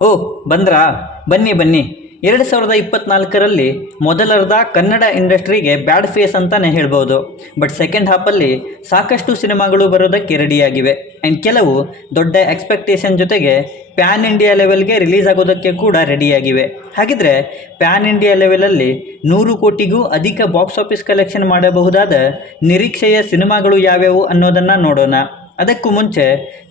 ಓ, ಬಂದ್ರಾ? ಬನ್ನಿ ಬನ್ನಿ. ಎರಡು ಸಾವಿರದ ಇಪ್ಪತ್ನಾಲ್ಕರಲ್ಲಿ ಮೊದಲರ್ಧ ಕನ್ನಡ ಇಂಡಸ್ಟ್ರಿಗೆ ಬ್ಯಾಡ್ ಫೇಸ್ ಅಂತಲೇ ಹೇಳ್ಬೋದು. ಬಟ್ ಸೆಕೆಂಡ್ ಹಾಫಲ್ಲಿ ಸಾಕಷ್ಟು ಸಿನಿಮಾಗಳು ಬರೋದಕ್ಕೆ ರೆಡಿಯಾಗಿವೆ. ಆ್ಯಂಡ್ ಕೆಲವು ದೊಡ್ಡ ಎಕ್ಸ್ಪೆಕ್ಟೇಷನ್ ಜೊತೆಗೆ ಪ್ಯಾನ್ ಇಂಡಿಯಾ ಲೆವೆಲ್ಗೆ ರಿಲೀಸ್ ಆಗೋದಕ್ಕೆ ಕೂಡ ರೆಡಿಯಾಗಿವೆ. ಹಾಗಿದ್ರೆ ಪ್ಯಾನ್ ಇಂಡಿಯಾ ಲೆವೆಲಲ್ಲಿ ನೂರು ಕೋಟಿಗೂ ಅಧಿಕ ಬಾಕ್ಸ್ ಆಫೀಸ್ ಕಲೆಕ್ಷನ್ ಮಾಡಬಹುದಾದ ನಿರೀಕ್ಷೆಯ ಸಿನಿಮಾಗಳು ಯಾವ್ಯಾವು ಅನ್ನೋದನ್ನು ನೋಡೋಣ. ಅದಕ್ಕೂ ಮುಂಚೆ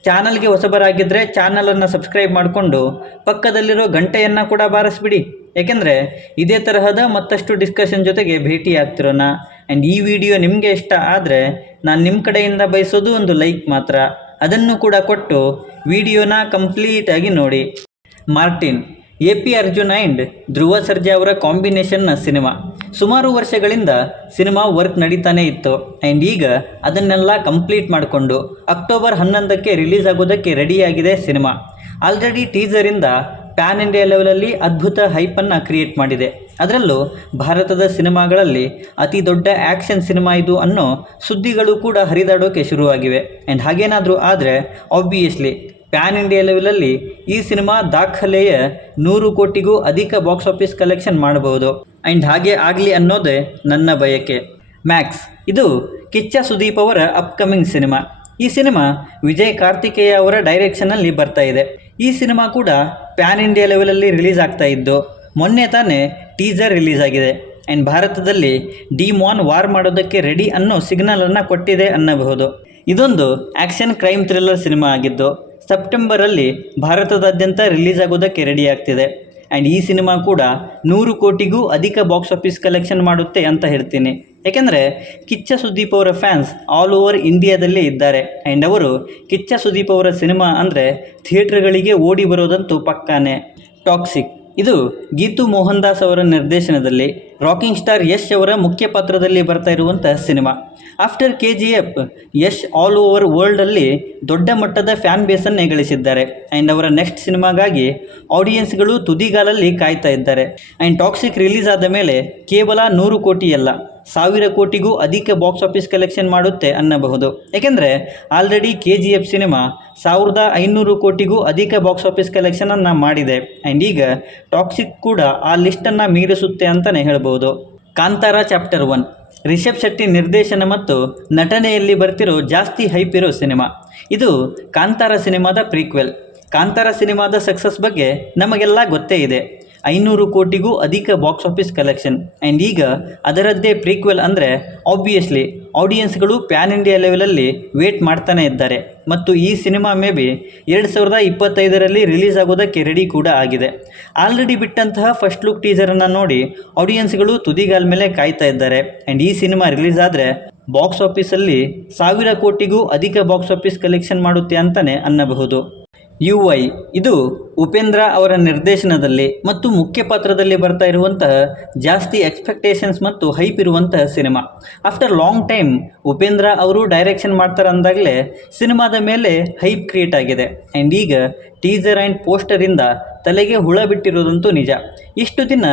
ಚಾನಲ್ಗೆ ಹೊಸಬರಾಗಿದ್ದರೆ ಚಾನಲನ್ನು ಸಬ್ಸ್ಕ್ರೈಬ್ ಮಾಡಿಕೊಂಡು ಪಕ್ಕದಲ್ಲಿರೋ ಗಂಟೆಯನ್ನು ಕೂಡ ಬಾರಿಸ್ಬಿಡಿ. ಏಕೆಂದರೆ ಇದೇ ತರಹದ ಮತ್ತಷ್ಟು ಡಿಸ್ಕಷನ್ ಜೊತೆಗೆ ಭೇಟಿ ಆಗ್ತಿರೋಣ ಆ್ಯಂಡ್ ಈ ವಿಡಿಯೋ ನಿಮಗೆ ಇಷ್ಟ ಆದರೆ ನಾನು ನಿಮ್ಮ ಕಡೆಯಿಂದ ಬಯಸೋದು ಒಂದು ಲೈಕ್ ಮಾತ್ರ. ಅದನ್ನು ಕೂಡ ಕೊಟ್ಟು ವಿಡಿಯೋನ ಕಂಪ್ಲೀಟಾಗಿ ನೋಡಿ. Martin A P Arjun and Dhruva Sarja ಅವರ ಕಾಂಬಿನೇಷನ್ನ ಸಿನಿಮಾ. ಸುಮಾರು ವರ್ಷಗಳಿಂದ ಸಿನಿಮಾ ವರ್ಕ್ ನಡೀತಾನೆ ಇತ್ತು. ಆ್ಯಂಡ್ ಈಗ ಅದನ್ನೆಲ್ಲ ಕಂಪ್ಲೀಟ್ ಮಾಡಿಕೊಂಡು ಅಕ್ಟೋಬರ್ ಹನ್ನೊಂದಕ್ಕೆ ರಿಲೀಸ್ ಆಗೋದಕ್ಕೆ ರೆಡಿಯಾಗಿದೆ ಸಿನಿಮಾ. ಆಲ್ರೆಡಿ ಟೀಸರಿಂದ ಪ್ಯಾನ್ ಇಂಡಿಯಾ ಲೆವೆಲಲ್ಲಿ ಅದ್ಭುತ ಹೈಪನ್ನು ಕ್ರಿಯೇಟ್ ಮಾಡಿದೆ. ಅದರಲ್ಲೂ ಭಾರತದ ಸಿನಿಮಾಗಳಲ್ಲಿ ಅತಿ ದೊಡ್ಡ ಆ್ಯಕ್ಷನ್ ಸಿನಿಮಾ ಇದು ಅನ್ನೋ ಸುದ್ದಿಗಳು ಕೂಡ ಹರಿದಾಡೋಕೆ ಶುರುವಾಗಿವೆ. ಆ್ಯಂಡ್ ಹಾಗೇನಾದರೂ ಆದರೆ ಆಬ್ವಿಯಸ್ಲಿ ಪ್ಯಾನ್ ಇಂಡಿಯಾ ಲೆವೆಲಲ್ಲಿ ಈ ಸಿನಿಮಾ ದಾಖಲೆಯ ನೂರು ಕೋಟಿಗೂ ಅಧಿಕ ಬಾಕ್ಸ್ ಆಫೀಸ್ ಕಲೆಕ್ಷನ್ ಮಾಡಬಹುದು. ಆ್ಯಂಡ್ ಹಾಗೆ ಆಗಲಿ ಅನ್ನೋದೇ ನನ್ನ ಬಯಕೆ. ಮ್ಯಾಕ್ಸ್, ಇದು ಕಿಚ್ಚ ಸುದೀಪ್ ಅವರ ಅಪ್ಕಮಿಂಗ್ ಸಿನಿಮಾ. ಈ ಸಿನಿಮಾ ವಿಜಯ್ ಕಾರ್ತಿಕೇಯ ಅವರ ಡೈರೆಕ್ಷನಲ್ಲಿ ಬರ್ತಾ ಇದೆ. ಈ ಸಿನಿಮಾ ಕೂಡ ಪ್ಯಾನ್ ಇಂಡಿಯಾ ಲೆವೆಲಲ್ಲಿ ರಿಲೀಸ್ ಆಗ್ತಾ ಇದ್ದು, ಮೊನ್ನೆ ತಾನೇ ಟೀಸರ್ ರಿಲೀಸ್ ಆಗಿದೆ. ಆ್ಯಂಡ್ ಭಾರತದಲ್ಲಿ ಡಿಮಾನ್ ವಾರ್ ಮಾಡೋದಕ್ಕೆ ರೆಡಿ ಅನ್ನೋ ಸಿಗ್ನಲನ್ನು ಕೊಟ್ಟಿದೆ ಅನ್ನಬಹುದು. ಇದೊಂದು ಆ್ಯಕ್ಷನ್ ಕ್ರೈಮ್ ಥ್ರಿಲ್ಲರ್ ಸಿನಿಮಾ ಆಗಿದ್ದು ಸೆಪ್ಟೆಂಬರಲ್ಲಿ ಭಾರತದಾದ್ಯಂತ ರಿಲೀಸ್ ಆಗೋದಕ್ಕೆ ರೆಡಿ ಆಗ್ತಿದೆ. ಆ್ಯಂಡ್ ಈ ಸಿನಿಮಾ ಕೂಡ ನೂರು ಕೋಟಿಗೂ ಅಧಿಕ ಬಾಕ್ಸ್ ಆಫೀಸ್ ಕಲೆಕ್ಷನ್ ಮಾಡುತ್ತೆ ಅಂತ ಹೇಳ್ತೀನಿ. ಏಕೆಂದರೆ ಕಿಚ್ಚ ಸುದೀಪ್ ಅವರ ಫ್ಯಾನ್ಸ್ ಆಲ್ ಓವರ್ ಇಂಡಿಯಾದಲ್ಲೇ ಇದ್ದಾರೆ. ಆ್ಯಂಡ್ ಅವರು ಕಿಚ್ಚ ಸುದೀಪ್ ಅವರ ಸಿನಿಮಾ ಅಂದರೆ ಥಿಯೇಟ್ರ್ಗಳಿಗೆ ಓಡಿ ಬರೋದಂತೂ ಪಕ್ಕಾನೇ. ಟಾಕ್ಸಿಕ್ ಇದು ಗೀತು ಮೋಹನ್ ದಾಸ್ ಅವರ ನಿರ್ದೇಶನದಲ್ಲಿ. ರಾಕಿಂಗ್ ಸ್ಟಾರ್ ಯಶ್ ಅವರ ಮುಖ್ಯ ಪಾತ್ರದಲ್ಲಿ ಬರ್ತಾ ಇರುವಂಥ cinema. After K G F Yash all over ವರ್ಲ್ಡಲ್ಲಿ ದೊಡ್ಡ ಮಟ್ಟದ ಫ್ಯಾನ್ ಬೇಸನ್ನೇ ಗಳಿಸಿದ್ದಾರೆ ಆ್ಯಂಡ್ ಅವರ ನೆಕ್ಸ್ಟ್ ಸಿನಿಮಾಗಾಗಿ ಆಡಿಯನ್ಸ್ಗಳು ತುದಿಗಾಲಲ್ಲಿ ಕಾಯ್ತಾ ಇದ್ದಾರೆ. ಆ್ಯಂಡ್ ಟಾಕ್ಸಿಕ್ ರಿಲೀಸ್ ಆದ ಮೇಲೆ ಕೇವಲ ನೂರು ಕೋಟಿ ಅಲ್ಲ ಸಾವಿರ ಕೋಟಿಗೂ ಅಧಿಕ ಬಾಕ್ಸ್ ಆಫೀಸ್ ಕಲೆಕ್ಷನ್ ಮಾಡುತ್ತೆ ಅನ್ನಬಹುದು. ಏಕೆಂದರೆ ಆಲ್ರೆಡಿ ಕೆ ಜಿ ಎಫ್ ಸಿನಿಮಾ ಸಾವಿರದ ಐನೂರು ಕೋಟಿಗೂ ಅಧಿಕ ಬಾಕ್ಸ್ ಆಫೀಸ್ ಕಲೆಕ್ಷನನ್ನು ಮಾಡಿದೆ. ಆ್ಯಂಡ್ ಈಗ ಟಾಕ್ಸಿಕ್ ಕೂಡ ಆ ಲಿಸ್ಟನ್ನು ಮೀರಿಸುತ್ತೆ ಅಂತಲೇ ಹೇಳ್ಬೋದು. Kantara chapter one. Rishabh Shetty ನಿರ್ದೇಶನ ಮತ್ತು ನಟನೆಯಲ್ಲಿ ಬರ್ತಿರೋ ಜಾಸ್ತಿ ಹೈಪ್ ಇರೋ ಸಿನಿಮಾ. ಇದು ಕಾಂತಾರ ಸಿನಿಮಾದ ಪ್ರೀಕ್ವೆಲ್. ಕಾಂತಾರ ಸಿನಿಮಾದ ಸಕ್ಸಸ್ ಬಗ್ಗೆ ನಮಗೆಲ್ಲ ಗೊತ್ತೇ ಇದೆ. ಐನೂರು ಕೋಟಿಗೂ ಅಧಿಕ ಬಾಕ್ಸ್ ಆಫೀಸ್ ಕಲೆಕ್ಷನ್. ಆ್ಯಂಡ್ ಈಗ ಅದರದ್ದೇ ಪ್ರೀಕ್ವೆಲ್ ಅಂದರೆ ಆಬ್ವಿಯಸ್ಲಿ ಆಡಿಯನ್ಸ್ಗಳು ಪ್ಯಾನ್ ಇಂಡಿಯಾ ಲೆವೆಲಲ್ಲಿ ವೇಟ್ ಮಾಡ್ತಾನೆ ಇದ್ದಾರೆ. ಮತ್ತು ಈ ಸಿನಿಮಾ ಮೇ ಬಿ ಎರಡು ಸಾವಿರದ ಇಪ್ಪತ್ತೈದರಲ್ಲಿ ರಿಲೀಸ್ ಆಗೋದಕ್ಕೆ ರೆಡಿ ಕೂಡ ಆಗಿದೆ. ಆಲ್ರೆಡಿ ಬಿಟ್ಟಂತಹ ಫಸ್ಟ್ ಲುಕ್ ಟೀಸರನ್ನು ನೋಡಿ ಆಡಿಯನ್ಸ್ಗಳು ತುದಿಗಾಲ ಮೇಲೆ ಕಾಯ್ತಾ ಇದ್ದಾರೆ. ಆ್ಯಂಡ್ ಈ ಸಿನಿಮಾ ರಿಲೀಸ್ ಆದರೆ ಬಾಕ್ಸ್ ಆಫೀಸಲ್ಲಿ ಸಾವಿರ ಕೋಟಿಗೂ ಅಧಿಕ ಬಾಕ್ಸ್ ಆಫೀಸ್ ಕಲೆಕ್ಷನ್ ಮಾಡುತ್ತೆ ಅಂತಲೇ ಅನ್ನಬಹುದು. ಯು ಐ ಇದು ಉಪೇಂದ್ರ ಅವರ ನಿರ್ದೇಶನದಲ್ಲಿ ಮತ್ತು ಮುಖ್ಯ ಪಾತ್ರದಲ್ಲಿ ಬರ್ತಾ ಇರುವಂತಹ ಜಾಸ್ತಿ ಎಕ್ಸ್ಪೆಕ್ಟೇಷನ್ಸ್ ಮತ್ತು ಹೈಪ್ ಇರುವಂತಹ cinema. After long time Upendra ಅವರು ಡೈರೆಕ್ಷನ್ ಮಾಡ್ತಾರೆ ಅಂದಾಗಲೇ ಸಿನಿಮಾದ ಮೇಲೆ ಹೈಪ್ ಕ್ರಿಯೇಟ್ ಆಗಿದೆ. ಆ್ಯಂಡ್ ಈಗ ಟೀಸರ್ ಆ್ಯಂಡ್ ಪೋಸ್ಟರಿಂದ ತಲೆಗೆ ಹುಳ ಬಿಟ್ಟಿರೋದಂತೂ ನಿಜ. ಇಷ್ಟು ದಿನ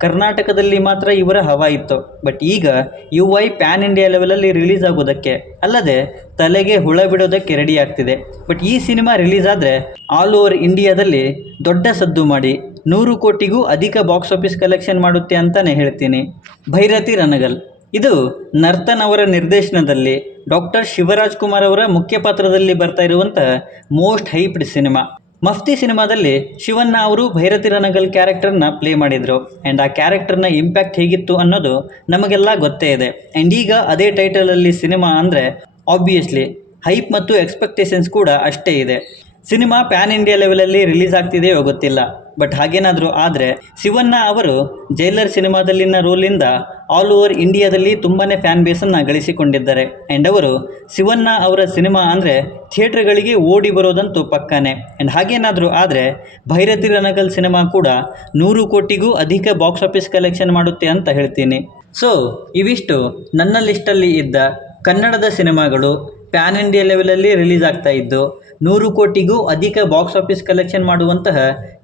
ಕರ್ನಾಟಕದಲ್ಲಿ ಮಾತ್ರ ಇವರ ಹವಾ ಇತ್ತು. ಬಟ್ ಈಗ ಯು ವೈ ಪ್ಯಾನ್ ಇಂಡಿಯಾ ಲೆವೆಲಲ್ಲಿ ರಿಲೀಸ್ ಆಗೋದಕ್ಕೆ ಅಲ್ಲದೆ ತಲೆಗೆ ಹುಳ ಬಿಡೋದಕ್ಕೆ ರೆಡಿ ಆಗ್ತಿದೆ. ಬಟ್ ಈ ಸಿನಿಮಾ ರಿಲೀಸ್ ಆದರೆ ಆಲ್ ಓವರ್ ಇಂಡಿಯಾದಲ್ಲಿ ದೊಡ್ಡ ಸದ್ದು ಮಾಡಿ ನೂರು ಕೋಟಿಗೂ ಅಧಿಕ ಬಾಕ್ಸ್ ಆಫೀಸ್ ಕಲೆಕ್ಷನ್ ಮಾಡುತ್ತೆ ಅಂತಲೇ ಹೇಳ್ತೀನಿ. ಭೈರತಿ ರನಗಲ್. ಇದು ನರ್ತನ್ ಅವರ ನಿರ್ದೇಶನದಲ್ಲಿ ಡಾಕ್ಟರ್ ಶಿವರಾಜ್ ಕುಮಾರ್ ಅವರ ಮುಖ್ಯ ಪಾತ್ರದಲ್ಲಿ ಬರ್ತಾ ಇರುವಂಥ ಮೋಸ್ಟ್ ಹೈಪ್ಡ್ ಸಿನಿಮಾ. ಮಫ್ತಿ ಸಿನಿಮಾದಲ್ಲಿ ಶಿವಣ್ಣ ಅವರು ಭೈರತಿ ರನಗಲ್ ಕ್ಯಾರೆಕ್ಟರ್ನ ಪ್ಲೇ ಮಾಡಿದರು. ಆ್ಯಂಡ್ ಆ ಕ್ಯಾರೆಕ್ಟರ್ನ ಇಂಪ್ಯಾಕ್ಟ್ ಹೇಗಿತ್ತು ಅನ್ನೋದು ನಮಗೆಲ್ಲ ಗೊತ್ತೇ ಇದೆ. ಆ್ಯಂಡ್ ಈಗ ಅದೇ ಟೈಟಲಲ್ಲಿ ಸಿನಿಮಾ ಅಂದರೆ ಆಬ್ವಿಯಸ್ಲಿ ಹೈಪ್ ಮತ್ತು ಎಕ್ಸ್ಪೆಕ್ಟೇಷನ್ಸ್ ಕೂಡ ಅಷ್ಟೇ ಇದೆ. ಸಿನಿಮಾ ಪ್ಯಾನ್ ಇಂಡಿಯಾ ಲೆವೆಲಲ್ಲಿ ರಿಲೀಸ್ ಆಗ್ತಿದೆಯೋ ಗೊತ್ತಿಲ್ಲ. ಬಟ್ ಹಾಗೇನಾದರೂ ಆದರೆ ಶಿವಣ್ಣ ಅವರು ಜೈಲರ್ ಸಿನಿಮಾದಲ್ಲಿನ ರೋಲಿಂದ ಆಲ್ ಓವರ್ ಇಂಡಿಯಾದಲ್ಲಿ ತುಂಬಾ ಫ್ಯಾನ್ ಬೇಸನ್ನು ಗಳಿಸಿಕೊಂಡಿದ್ದಾರೆ. ಆ್ಯಂಡ್ ಅವರು ಶಿವಣ್ಣ ಅವರ ಸಿನಿಮಾ ಅಂದರೆ ಥಿಯೇಟ್ರ್ಗಳಿಗೆ ಓಡಿ ಬರೋದಂತೂ ಪಕ್ಕಾನೆ. ಆ್ಯಂಡ್ ಹಾಗೇನಾದರೂ ಆದರೆ ಭೈರತಿ ರಣಗಲ್ ಸಿನಿಮಾ ಕೂಡ ನೂರು ಕೋಟಿಗೂ ಅಧಿಕ ಬಾಕ್ಸ್ ಆಫೀಸ್ ಕಲೆಕ್ಷನ್ ಮಾಡುತ್ತೆ ಅಂತ ಹೇಳ್ತೀನಿ. ಸೊ, ಇವಿಷ್ಟು ನನ್ನ ಲಿಸ್ಟಲ್ಲಿ ಇದ್ದ ಕನ್ನಡದ ಸಿನಿಮಾಗಳು ಪ್ಯಾನ್ ಇಂಡಿಯಾ ಲೆವೆಲಲ್ಲಿ ರಿಲೀಸ್ ಆಗ್ತಾ ಇದ್ದು, ನೂರು ಕೋಟಿಗೂ ಅಧಿಕ ಬಾಕ್ಸ್ ಆಫೀಸ್ ಕಲೆಕ್ಷನ್ ಮಾಡುವಂತಹ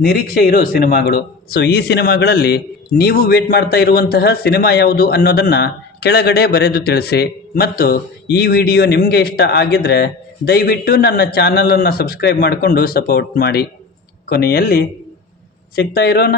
ನಿರೀಕ್ಷೆ ಇರೋ ಸಿನಿಮಾಗಳು. ಸೊ ಈ ಸಿನಿಮಾಗಳಲ್ಲಿ ನೀವು ವೇಟ್ ಮಾಡ್ತಾ ಇರುವಂತಹ ಸಿನಿಮಾ ಯಾವುದು ಅನ್ನೋದನ್ನು ಕೆಳಗಡೆ ಬರೆದು ತಿಳಿಸಿ. ಮತ್ತು ಈ ವಿಡಿಯೋ ನಿಮಗೆ ಇಷ್ಟ ಆಗಿದ್ದರೆ ದಯವಿಟ್ಟು ನನ್ನ ಚಾನಲನ್ನು ಸಬ್ಸ್ಕ್ರೈಬ್ ಮಾಡಿಕೊಂಡು ಸಪೋರ್ಟ್ ಮಾಡಿ. ಕೊನೆಯಲ್ಲಿ ಸಿಗ್ತಾ ಇರೋಣ.